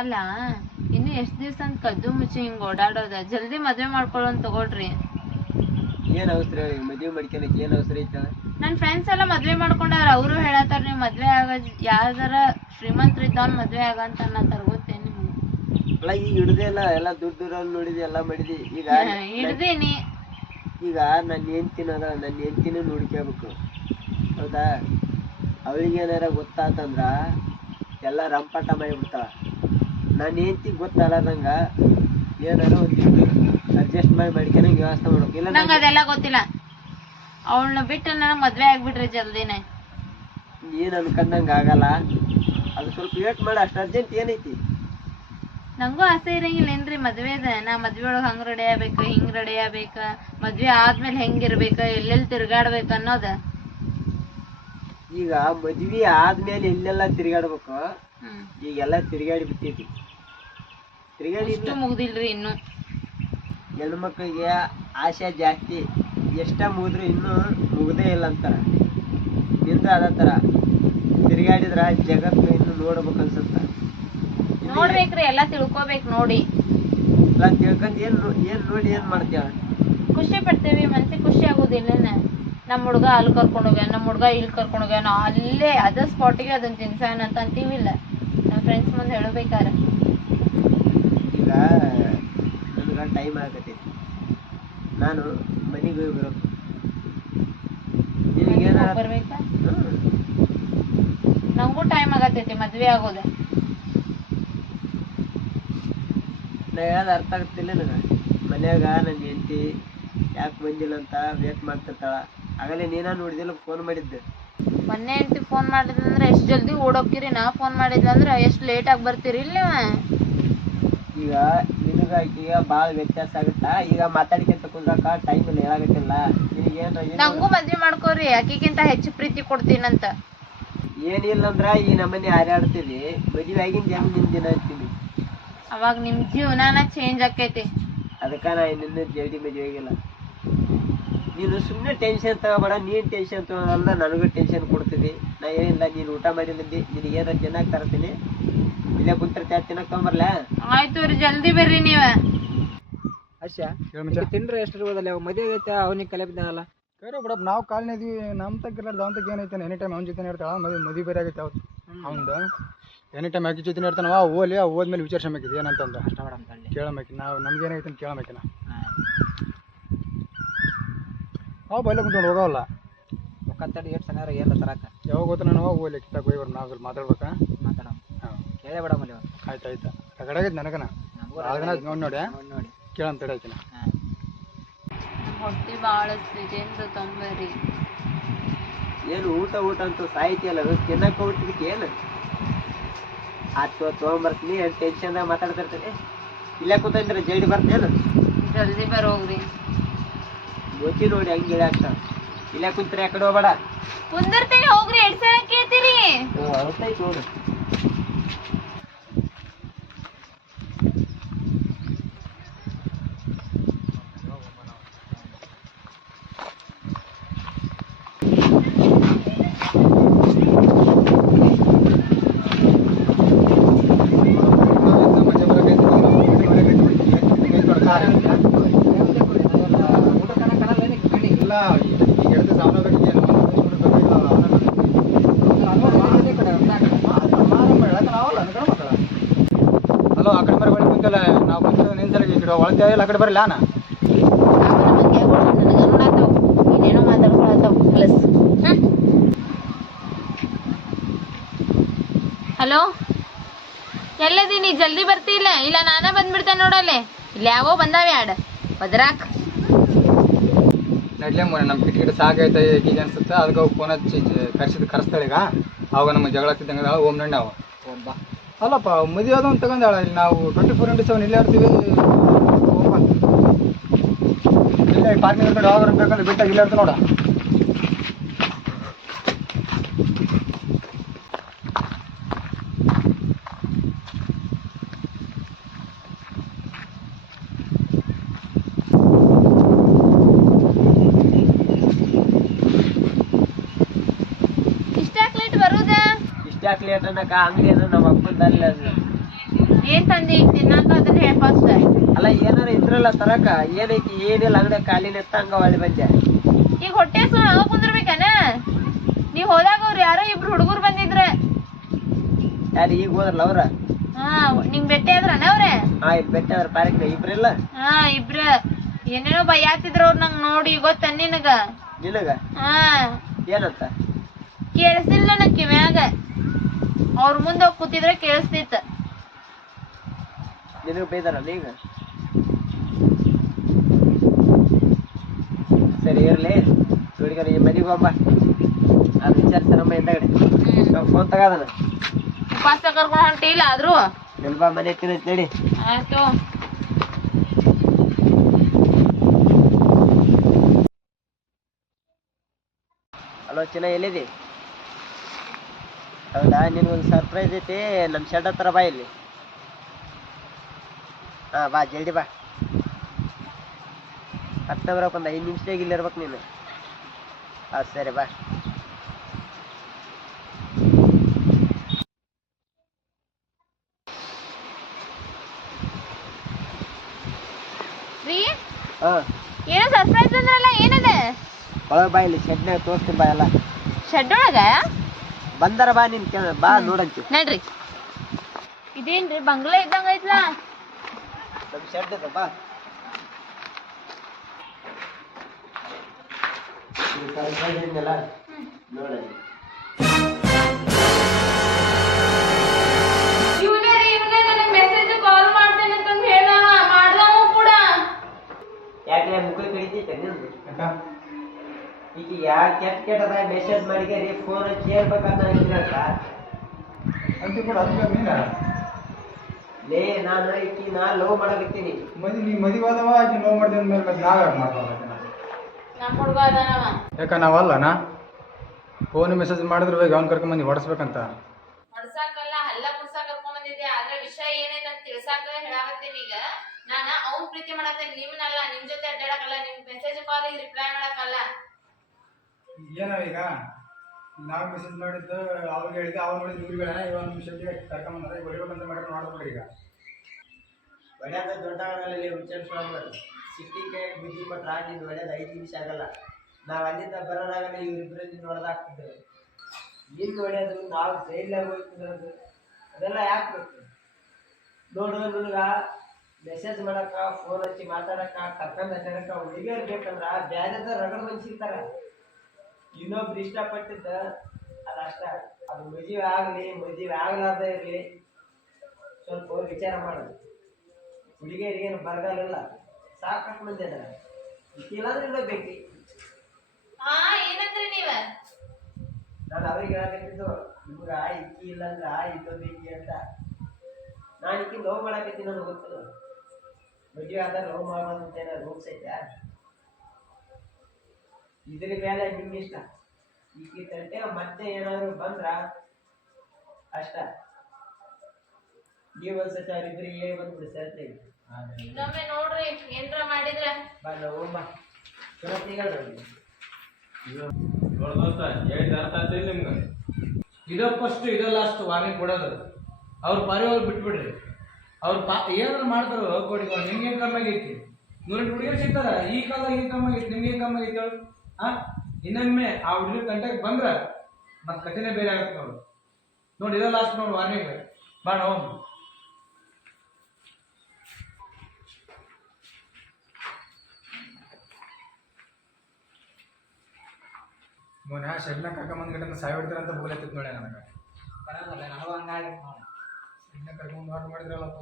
ಅಲ್ಲ ಇನ್ನು ಎಷ್ಟ್ ದಿವ್ಸ ಅಂತ ಕದ್ದು ಮುಚ್ಚಿ ಹಿಂಗ್ ಓಡಾಡೋದ, ಜಲ್ದಿ ಮದ್ವೆ ಮಾಡ್ಕೊಳ್ಳೋನ್ ತಗೊಳ್ರಿ. ಏನ್ ಅವಸರ ಮದ್ವೆ ಮಾಡ್ಕೊಳಕ್ ಏನ್ ಅವಸರ ಐತ? ನನ್ ಫ್ರೆಂಡ್ಸ್ ಎಲ್ಲ ಮದ್ವೆ ಮಾಡ್ಕೊಂಡಾರ, ಅವರು ಹೇಳತ್ತಾರ ನೀವ್ ಮದ್ವೆ ಆಗ ಯಾವ್ದಾರ ಶ್ರೀಮಂತರ ಇದ್ದವನ್ ಮದ್ವೆ ಆಗಂತ ಅನ್ನತ್ತಾರ. ಗೊತ್ತೇನ್ ನಿಮ್ಗೆ? ಅಲ್ಲ ಈಗ ಹಿಡ್ದೆ ಎಲ್ಲ ದೂರ ದೂರ ನೋಡಿದಿ ಎಲ್ಲಾ ಮಾಡಿದಿ. ಈಗ ಹಿಡ್ದೀನಿ. ಈಗ ನನ್ನ ಹೆಂಡ್ತಿನದ, ನನ್ನ ಹೆಂಡ್ತಿನೂ ನೋಡ್ಕೋಬೇಕು, ಹೌದಾ? ಅವಳಿಗೆ ಏನಾರ ಗೊತ್ತಾತಂದ್ರ ಎಲ್ಲ ರಂಪಾಟ ಮಾಡಿಬಿಡ್ತಾಳ. ನನ್ನ ಹೆಂಡ್ತಿಗೆ ಗೊತ್ತಾಗದಂಗ ಏನಾರ ಒಂದು ಅಡ್ಜಸ್ಟ್ ಮಾಡ್ಕೊಳಂಗ್ ವ್ಯವಸ್ಥೆ ಮಾಡ್ಬೇಕು. ಇಲ್ಲ ನಂಗೆ ಅದೆಲ್ಲ ಗೊತ್ತಿಲ್ಲ. ಅವಳನ್ನ ಬಿಟ್ಟು ನನಗ್ ಮದ್ವೆ ಆಗ್ಬಿಟ್ರಿ ಜಲ್ದಿನೇ. ನೀನ್ ಅನ್ಕೊಂಡಂಗ ಆಗಲ್ಲ, ಅದು ಸ್ವಲ್ಪ ವೇಟ್ ಮಾಡ. ಅಷ್ಟು ಅರ್ಜೆಂಟ್ ಏನೈತಿ? ನಂಗೂ ಆಸೆ ಇರಂಗಿಲ್ಲ ಏನ್ರಿ ಮದ್ವೆದ. ನಾ ಮದ್ವೆ ಒಳಗ್ ಹಂಗ್ ರೆಡಿ ಆಗ್ಬೇಕ, ಹಿಂಗ್ ರೆಡಿ ಆಗ್ಬೇಕ, ಮದ್ವೆ ಆದ್ಮೇಲೆ ಹೆಂಗಿರ್ಬೇಕ, ಎಲ್ಲೆಲ್ಲಿ ತಿರ್ಗಾಡ್ಬೇಕ ಅನ್ನೋದ. ಈಗ ಮದ್ವಿ ಆದ್ಮೇಲೆ ಎಲ್ಲೆಲ್ಲ ತಿರ್ಗಾಡ್ಬೇಕು, ಈಗೆಲ್ಲ ತಿರ್ಗಾಡಿ ಬಿಟ್ಟೈತಿ. ತಿರ್ಗಾಡಿ ಮುಗ್ದಿಲ್ರಿ ಇನ್ನು. ಹೆಣ್ಣು ಮಕ್ಕಳಿಗೆ ಆಸೆ ಜಾಸ್ತಿ, ಎಷ್ಟ ಮುಗಿದ್ರು ಇನ್ನೂ ಮುಗ್ದೇ ಇಲ್ಲ ಅಂತಾರ. ನಿಂದ ಅದ ತರ ತಿರ್ಗಾಡಿದ್ರ ಜಗತ್ತು ಇನ್ನು ನೋಡ್ಬೇಕು ಅನ್ಸತ್ತ. ನೋಡ್ಬೇಕ್ರಿ, ಎಲ್ಲಾ ತಿಳ್ಕೊಬೇಕ್ ನೋಡಿ. ಎಲ್ಲ ತಿಳ್ಕೊಂಡ್ ಏನ್ ನೋಡಿ ಏನ್ ಮಾಡ್ತೇವ? ಖುಷಿ ಪಡ್ತೇವಿ, ಮನ್ಸಿಗೆ ಖುಷಿ ಆಗೋದಿಲ್ಲ. ನಮ್ ಹುಡ್ಗ ಅಲ್ಲಿ ಕರ್ಕೊಂಡ್ ಹೋಗ್ಯಾನ, ನಮ್ ಹುಡ್ಗ ಇಲ್ಲಿ ಕರ್ಕೊಂಡ್ ಹೋಗ್ಯಾನ, ಅಲ್ಲೇ ಅದ ಸ್ಪಾಟಿಗೆ ಅದನ್ನ ತಿನ್ಸಾನ ಅಂತ ಅಂತೀವಿಲ್ಲ ನಮ್ ಫ್ರೆಂಡ್ಸ್ ಮುಂದೆ ಹೇಳಬೇಕಾರ. ಈಗ ನನಗ ಟೈಮ್ ಆಗತೈತಿ, ನಾನು ಮನೆಗೆ ಹೋಗಿ ಬರೋದು. ಬರ್ಬೇಕಾ? ನಂಗೂ ಟೈಮ್ ಆಗತೈತಿ ಮದ್ವೆ ಆಗೋದ. ನಾ ಹೇಳೋದು ಅರ್ಥ ಆಗ್ತಿಲ್ಲ ನನಗ. ಮನ್ಯಾಗ ನನ್ನ ಹೆಂಡತಿ ಯಾಕೆ ಬಂದಿಲ್ಲ ಅಂತ ವೇಟ್ ಮಾಡ್ತಿರ್ತಾಳ. ಆಗಲೇ ನೀನ ನೋಡಿದಿಲ್ಲ ಫೋನ್ ಮಾಡಿದ್ದೆ. ಮೊನ್ನೆ ಹೆಂಡತಿ ಫೋನ್ ಮಾಡಿದ್ರಂದ್ರೆ ಎಷ್ಟ್ ಜಲ್ದಿ ಓಡೋಕಿರಿ, ನಾ ಫೋನ್ ಮಾಡಿದ್ರಂದ್ರೆ ಎಷ್ಟ್ ಲೇಟ್ ಆಗಿ ಬರ್ತೀರಿ ಇಲ್ಲ? ಈಗ ನಿನಗ ಈಗ ಭಾಳ ವ್ಯತ್ಯಾಸ ಆಗುತ್ತಾ? ಈಗ ಮಾತಾಡ್ಕೊಂತ ಕುಂದ್ರಕ ಟೈಮ್ ಇಲ್ಲ, ಹೇಳಾಗತ್ತಿಲ್ಲ ನಿನಗೇನು? ನಂಗೂ ಮದ್ವೆ ಮಾಡ್ಕೋರಿ, ಆಕಿಗಿಂತ ಹೆಚ್ಚು ಪ್ರೀತಿ ಕೊಡ್ತೀನಂತ. ಏನಿಲ್ಲ ಅಂದ್ರ ಈ ನಮ್ಮನೆ ಹಾರಾಡ್ತೀವಿ, ಮದುವೆ ಆಗಿಂದ ಹೆಂಗ್ ನಿಮ್ ದಿನ ಅಂತೀನಿ. ಅವಾಗ ನಿಮ್ ಜೀವನಾನ ಚೇಂಜ್ ಆಕೈತಿ. ಅದಕ್ಕ ನಾ ನಿನ್ನ ಜಲ್ದಿ ಮದುವೆ ಆಗಿಲ್ಲ. ನೀನು ಸುಮ್ಮನೆ ಟೆನ್ಷನ್ ತಗೋಬೇಡ. ನೀನ್ ಟೆನ್ಷನ್ ತಗೋಲ್ಲ, ನನಗೂ ಟೆನ್ಷನ್ ಕೊಡ್ತಿದ್ದಿ. ನಾ ಏನಿಲ್ಲ, ನೀನು ಊಟ ಮಾಡಿಲ್ಲಂದಿ, ನಿನಗೇನ ಚೆನ್ನಾಗಿ ತರ್ತೀನಿ. ಇಲ್ಲೇ ಕುಂತಿರ್ತ ತಿನ್ನಕ್ ತಗೊಂಬರ್ಲ? ಆಯ್ತು ರೀ, ಜಲ್ದಿ ಬರ್ರಿ ನೀವ. ಅಶ್ಯಾ ತಿಂಡ್ರೆ ಎಷ್ಟು ಇರ್ಬೋದಲ್ಲ? ಮದುವೆ ಐತೆ ಅವನಿಗೆ ಕಲೆ ಬಿದ್ದಾಗಲ್ಲ. ಕರೆ ಬಿಡಪ್ಪ, ನಾವು ಕಾಲಿನ ಇದೀವಿ, ನಮ್ಮ ತಗ್ಗಿರ್ಲಾರ್ದು ಅವ್ನ ತಗ್ಗಿ ಏನೈತೆ? ಎನಿ ಟೈಮ್ ಅವ್ನ ಜೊತೆ ಇರ್ತಾಳ. ಮದುವೆ ಬೇರೆ ಆಗೈತೆ ಅವತ್ತು ಅವ್ನ್ದು. ಎನಿ ಟೈಮ್ ಆಕಿ ಜೊತೆ ಇರ್ತಾನವ. ಓಲಿ ಹೋದ್ಮೇಲೆ ವಿಚಾರಿಸಬೇಕಿದೆ ಏನಂತಂದ ಕೇಳಬೇಕಿ. ನಾವು ನಮ್ಗೇನೈತೆ ಅಂತ ಕೇಳಬೇಕಿನ. ನಾವು ಬೈಲ ಕುಂತ್ಕೊಂಡು ಹೋಗವಲ್ಲ. ಮುಖಂತಡಿ ಎಷ್ಟು ಸಣ್ಣ ಏನು ತರಕ ಯಾವಾಗ ಗೊತ್ತ ನಾನು ಓಲಿ ಕಿತ್ತಾಗ ಹೋಗಿ ಬರ್. ನಾವು ಮಾತಾಡ್ಬೇಕಾ? ಮಾತಾಡೋ ಹಾಂ, ಕೇಳೇ ಬೇಡ ಮಲ್ಲಿ. ಆಯ್ತು ಆಯ್ತು. ರಗಡೆ ಆಗೈತೆ ನನಗನ. ನೋಡಿ ನೋಡಿ ನೋಡಿ ಕೇಳಂತ ಹೇಳಾಕಿನ. ಹೊಟ್ಟಿ ಭಾಳ ಸಿಜೇಂದ್ರ ತೊಂಬರಿ. ಏನು ಊಟ ಅಂತೂ ಸಾಹಿತ್ಯ ಅಲ್ಲ, ತಿನ್ನಕ್ಕೆ ಹೋಗ್ತಿದ್ದಕ್ಕೆ ಏನು ಆಯ್ತು ತೊಗೊಂಬರ್ತೀನಿ. ಟೆನ್ಷನ್ ಮಾತಾಡ್ತಿರ್ತೀನಿ. ಇಲ್ಲೇ ಕೂತಂದ್ರೆ ಜಲ್ದಿ ಬರ್ತೇನು? ಜಲ್ದಿ ಬರೋಗ್ರಿ. ಗೊತ್ತಿ ನೋಡಿ ಹಂಗೆ ಹೇಳಾಕ. ಇಲ್ಲೇ ಕುಂತ್ರೆ ಆ ಕಡೆ ಹೋಗ್ಬೇಡ. ಕುಂದರ್ತೀನಿ ಹೋಗ್ರಿ. 2 ಸಲ ಕೇಳ್ತೀರಿ. ಹೊರತಾಯ್ತು ನೋಡು. ಹಲೋ, ಆ ಕಡೆ ಬರೀ ಕುಂತಲ್ಲ. ನಾವು ಕುಂತ ನಿನ್ಸಲ ಈ ಕಡೆ ಒಳಗೆ ಇಲ್ಲ, ಆ ಕಡೆ ಬರಲ್ಲ. ಇದೇನೋ ಮಾತಾಡ್ಕೊಳತ್ತಾವ ಪ್ಲಸ್. ಹಲೋ, ಎಲ್ಲದೀನಿ? ಜಲ್ದಿ ಬರ್ತಿಲ್ಲ? ಇಲ್ಲ ನಾನೇ ಬಂದ್ಬಿಡ್ತೇನೆ ನೋಡಲ್ಲೇ. ಇಲ್ಲಿ ಯಾವೋ ಬಂದಾವೆ ಆಡ ಬದ್ರಾಕ್. ನಡ್ಲೇ ಮೊನ್ನೆ ನಮ್ಮ ಕಿಟಕಿಟ ಸಾಕೈತೆ ಈಗ ಅನ್ಸುತ್ತೆ. ಅದಕ್ಕೆ ಅವು ಫೋನ್ ಹಚ್ಚಿ ಕರೆಸ್ತಾಳೆ. ಈಗ ಅವಾಗ ನಮ್ಮ ಜಗಳ ಆಗ್ತಿದ್ದಂಗೆ ಓಮ್ ನಣ್ಣೆ ಅವ ಬಾ. ಅಲ್ಲಪ್ಪ, ಮದುವೆ ಅದೊಂದು ತಗೊಂಡಾಳ. ಇಲ್ಲಿ ನಾವು 24x7 ಇಲ್ಲೇ ಇರ್ತೀವಿ. ಇಲ್ಲೇ ಪಾರ್ಕಿಂಗ್ ಇರ್ತಾರೆ. ಯಾವಾಗ ಬೇಕಂದ್ರೆ ಬಿಟ್ಟಾಗ ಇಲ್ಲೇ ಇರ್ತೀವಿ ನೋಡ. ಇಷ್ಟಾಕ್ ಲೇಟ್ ಬರುದ? ಇಷ್ಟಾಕ್ ಲೇಟ್ ಅನ್ನಕ ಅಂಗಡಿ ನಮ್ಮ ಅಪ್ಪಂದ ಅಲ್ಲ ಅದು. ಏನ್ ತಂದಿ ಈಗ ತಿನ್ನಾಕ ಅದನ್ನ ಹೇಳ ಫಸ್ಟ್. ಅಲ್ಲ ಏನಾರ ಇದ್ರಲ್ಲ ತರಕ ಏನೈತಿ ಏನಿಲ್ಲ ಅಂಗಡಿ ಖಾಲಿನ ಎತ್ತ ಹಂಗ ಹೊಳ್ಳಿ ಬಂದೆ. ಈಗ ಹೊಟ್ಟೆ ಸುಮ್ಮ ಕುಂದ್ರಬೇಕನ? ನೀವ್ ಹೋದಾಗ ಅವ್ರ ಯಾರೋ ಇಬ್ರು ಹುಡುಗರು ಬಂದಿದ್ರ. ಯಾರು ಈಗ ಹೋದ್ರಲ್ಲ ಅವ್ರ? ಹಾ ನಿಂಗ್ ಭೇಟಿ ಆದ್ರನ ಅವ್ರೆ? ಹಾ ಇಲ್ಲಿ ಬೆಟ್ಟ ಅವ್ರ ಪಾರ್ಕ್ ಇಬ್ರಿಲ್ಲ? ಹಾ ಇಬ್ರ ಏನೇನೋ ಬೈಯಾತಿದ್ರ ಅವ್ರ ನಂಗ್ ನೋಡಿ ಗೊತ್ತ ನಿನಗ? ನಿನಗ? ಹಾ ಏನಂತ? ಕೇಳಿಸಿಲ್ಲ ನನ್ ಕಿವ್ಯಾಗ. ಅವ್ರ ಮುಂದೆ ಹೋಗಿ ಕೂತಿದ್ರೆ ಕೇಳಿಸ್ತಿತ್ತ. ನಿನಗ ಬೈದಾರಲ್ಲ ಈಗ? ಸರಿ ಇರ್ಲಿ ಹುಡುಗ ನೀ ಮನೆಗೆ ಹೋಗ್ಬಾ. ಅದು ವಿಚಾರಿಸ್ತಾರಮ್ಮ ಹಿಂದಗಡೆ. ಫೋನ್ ತಗೋದನ ಉಪವಾಸ ಕರ್ಕೊಂಡ್ ಹೊಂಟಿಲ್ಲ ಆದ್ರೂ ಎಲ್ಬಾ ಮನೆ ತಿನ್ನೈತಿ ನಡಿ. ಆಯ್ತು. ಹಲೋ ಚಿನ್ನ ಎಲ್ಲಿದಿ? ಹೌದಾ ನಿನ್ಗೊಂದು ಸರ್ಪ್ರೈಸ್ ಐತಿ. ನಮ್ಮ ಶೆಡ್ ಹತ್ರ ಬಾ ಇಲ್ಲಿ. ಹಾ ಬಾ ಜಲ್ದಿ ಬಾ. ಹತ್ತ ಬರಕ್ಕೆ ಒಂದು 5 ನಿಮಿಷದಾಗ ಇಲ್ಲಿ ಇರ್ಬೇಕು ನೀನು. ಹಾ ಸರಿ ಬಾ. ರೀ ಹಾ ಏನೋ ಸರ್ಪ್ರೈಸ್ ಅಂದ್ರಲ್ಲ, ಏನದೆ? ಒಳಗೆ ಬಾ ಇಲ್ಲಿ ಶೆಡ್ನಾಗ ತೋರಿಸ್ತೀನಿ ಬಾ ಎಲ್ಲ. ಶೆಡ್ ಒಳಗ ಬಂದಾರ ಬಾ ನಿನ್ ಬಾ ನೋಡಂತಿ. ನಡ್ರಿ. ಇದೇನ್ರಿ ಬಂಗ್ಲಾ ಇದ್ದಂಗ ಐತ್ಲಾ? ನಮ್ಮ ಶೆಡ್ ಇದೆ ಬಾ. ನೋಡಿ ಮೆಸೇಜ್ ಕಾಲ್ ಮಾಡ್ತೇನೆ ಅಂತ ಹೇಳವ, ಮಾಡ್ದವ ಕೂಡ. ಯಾಕೆ ಮುಖ ಕಡಿತೈತೆ ನಿಂದು? ಈಗ ಯಾರು ಕೆಟ್ಟದ ಮೆಸೇಜ್ ಮಾಡಿಗೆ ಫೋನ್ ಹಚ್ಚಿ ಹೇಳ್ಬೇಕಂತ ಹೇಳಿದ್ರಲ್ಲ ಅಂತ ಕೂಡ ಅದಕ್ಕೆ ನೀನ ಲೇ ನಾನು ಈಕಿ ನಾ ಲವ್ ಮಾಡಕತ್ತೀನಿ. ನೀ ಮದುವೆ ಆದವ ಆಕೆ ನೋವು ಮಾಡಿದ ಮೇಲೆ ಮತ್ತೆ ನಾವ್ ಯಾಕೆ ಮಾಡ್ತಾರೆ? ನಮ್ಮ ಹುಡುಗ ಅದಾನವ. ಯಾಕ ನಾವಲ್ಲನಾ? ಫೋನ್ ಮೆಸೇಜ್ ಮಾಡಿದ್ರೆ ಹೋಗಿ ಅವ್ನು ಕರ್ಕೊಂಬಂದು ಹೊಡ್ಸ್ಬೇಕಂತ. ಹೊಡ್ಸಾಕಲ್ಲ, ಹಲ್ಲ ಕುಡ್ಸಾಕ ಕರ್ಕೊಂಡ್ ಬಂದಿದ್ದೆ. ಆದ್ರೆ ವಿಷಯ ಏನೈತೆ ಅಂತ ತಿಳ್ಸಾಕ ಹೇಳಾಕತ್ತೀನಿ. ಈಗ ನಾನ ಅವ್ನ್ ಪ್ರೀತಿ ಮಾಡತ್ತೇನೆ, ನಿಮ್ನಲ್ಲ. ನಿಮ್ ಜೊತೆ ಅಡ್ಡಾಡಕಲ್ಲ, ನಿಮ್ ಮೆಸೇಜ್ ಕಾಲ್ ರಿಪ್ಲೈ ಮಾಡಕ್ಕಲ್ಲ. ಏನವ ಈಗ ನಾವು ಮೆಸೇಜ್ ಮಾಡಿದ್ದು ಅವ್ರಿಗೆ ಹೇಳಿದ್ದೆ, ಅವ್ರು ನೋಡಿದ್ದು ಇವ್ರಿಗೆ ಇವಾಗ ನಿಮಿಷಕ್ಕೆ ಕರ್ಕೊಂಬಂದ್ರೆ ಹೊಡಿಬೇಕಂತ ಮಾಡಿದ್ರೆ ನೋಡ್ಬೇಡಿ. ಈಗ ಒಳ್ಳೆದ ದೊಡ್ಡವರಲ್ಲಿ ವಿಚಾರಿಸ್ಕೊಂಡು ಸಿಟ್ಟಿ ಕೈ ಬುದ್ಧಿ ಕೊಟ್ರ ನಿಂದು ಒಳ್ಳೇದು 5 ನಿಮಿಷ ಆಗಲ್ಲ. ನಾವು ಅಲ್ಲಿಂದ ಬರೋದಾಗಲ್ಲ ಇವ್ರಿಬ್ರು ನಿನ್ನ ಹೊಡೆದಾಕ್ತಿದ್ರು. ನಿನ್ನ ಒಳ್ಳೆಯದು ನಾವು ಜೈಲಾಗ ಹೋಗ್ತಿರೋದು ಅದೆಲ್ಲ ಯಾಕೆ ಬೇಕು? ನೋಡು ನನಗ ಮೆಸೇಜ್ ಮಾಡಕ್ಕ, ಫೋನ್ ಹಚ್ಚಿ ಮಾತಾಡಕ್ಕ, ಕರ್ಕೊಂಡು ಅಡ್ಡಾಡಕ್ಕ ಹುಡುಗಿಯರು ಬೇಕಂದ್ರ ಬ್ಯಾರೆದ ರಗಡ್ ಮಂದಿ ಸಿಗ್ತಾರ. ಇನ್ನೊಬ್ರು ಇಷ್ಟಪಟ್ಟಿದ್ದ ಅದಷ್ಟ. ಅದು ಮದುವೆ ಆಗಲಿ ಮದುವೆ ಆಗಲಾರ್ದ ಇರಲಿ ಸ್ವಲ್ಪ ವಿಚಾರ ಮಾಡೋದು. ಹುಡುಗಿಯರಿಗೇನು ಬರಗಾಲಿಲ್ಲ, ಸಾಕಷ್ಟು ಮಂದಿ ಅದಾರ. ಇಲ್ಲಾಂದ್ರೆ ಇಡಬೇಕಿ. ಏನಂದ್ರಿ ನೀವ? ನಾನು ಅವ್ರಿಗೆ ಹೇಳಕತ್ತಿದ್ದು ನಿಮ್ಗ ಇಕ್ಕಿ ಇಲ್ಲಂದ್ರ ಇಲ್ಲಬೇಕಿ ಅಂತ. ನಾನು ಇಕ್ಕಿ ಲವ್ ಮಾಡಕತ್ತೀನಿ ಅನ್ನೋದು ಗೊತ್ತಿಲ್ಲ. ಮದುವೆ ಆದ ಲವ್ ಮಾಡೋದಂತ ಏನೋ ರೂಲ್ಸ್ ಐತೆ? ಇದ್ರ ಮೇಲೆ ನಿಮ್ ಇಷ್ಟ. ಈಕಿ ತಟ್ಟೆ ಮತ್ತೆ ಏನಾದ್ರು ಬಂದ್ರ ಅಷ್ಟ. ನೀವು ಒಂದ್ಸತಿ ಅವ್ರಿಬ್ರಿಗೆ ಹೇಳಿ ಬಂದ್ಬಿಡಿ ಸೇರ್ತೇವೆ. ಇನ್ನೊಮ್ಮೆ ನೋಡ್ರಿ ಏನ್ರ ಮಾಡಿದ್ರ ಬಾ ನಾವು ಬಾ ಹೇಳ್ರಿ. ಇದ ಫಸ್ಟ್ ಇದ ಲಾಸ್ಟ್ ವಾರ್ನಿಂಗ್ ಕೊಡೋದು. ಅವ್ರ ಪಾರಿ ಅವ್ರು ಬಿಟ್ಬಿಡ್ರಿ. ಅವ್ರ ಏನಾದ್ರು ಮಾಡ್ತಾರೋ ಕೊಡಿ. ನಿಮ್ಗೆ ಕಮ್ಮಿ ಆಗೈತಿ, 100 ಹುಡುಗಿಯರು ಸಿಗ್ತಾರ. ಈ ಕಾಲದಾಗ ಈ ಕಮ್ಮಿ ಆಗೈತಿ, ನಿಮ್ಗೆ ಕಮ್ಮಿ ಆಗೈತಿ ಹೇಳು. ಇನ್ನೊಮ್ಮೆ ಆ ಹುಡುಗಿ ಕಂಟ್ಯಾಕ್ಟ್ ಬಂದ್ರ ಮತ್ ಕಥೆನೇ ಬೇರೆ ಆಗತ್ತೆ ನೋಡು. ನೋಡಿ ಇದ ಲಾಸ್ಟ್ ನೋಡಿ ವಾರ್ನಿಂಗ್. ಬಾ ನಾವು ಮೊನ್ನೆ ಶೆಡ್ನ ಕರ್ಕೊಂಬಂದ್ ಗಂಟೆ ಸಾಯಿ ಹೊಡಿತಾರ ಅಂತ ಬೋಲತ್ತಿತ್ತು ನೋಡಿ. ನನಗೆ ನನಗೂ ಹಂಗಾಗಿ ಶೆಡ್ನ ಕರ್ಕೊಂಡ್ ಮಾಡಿದ್ರಲ್ಲಪ್ಪ.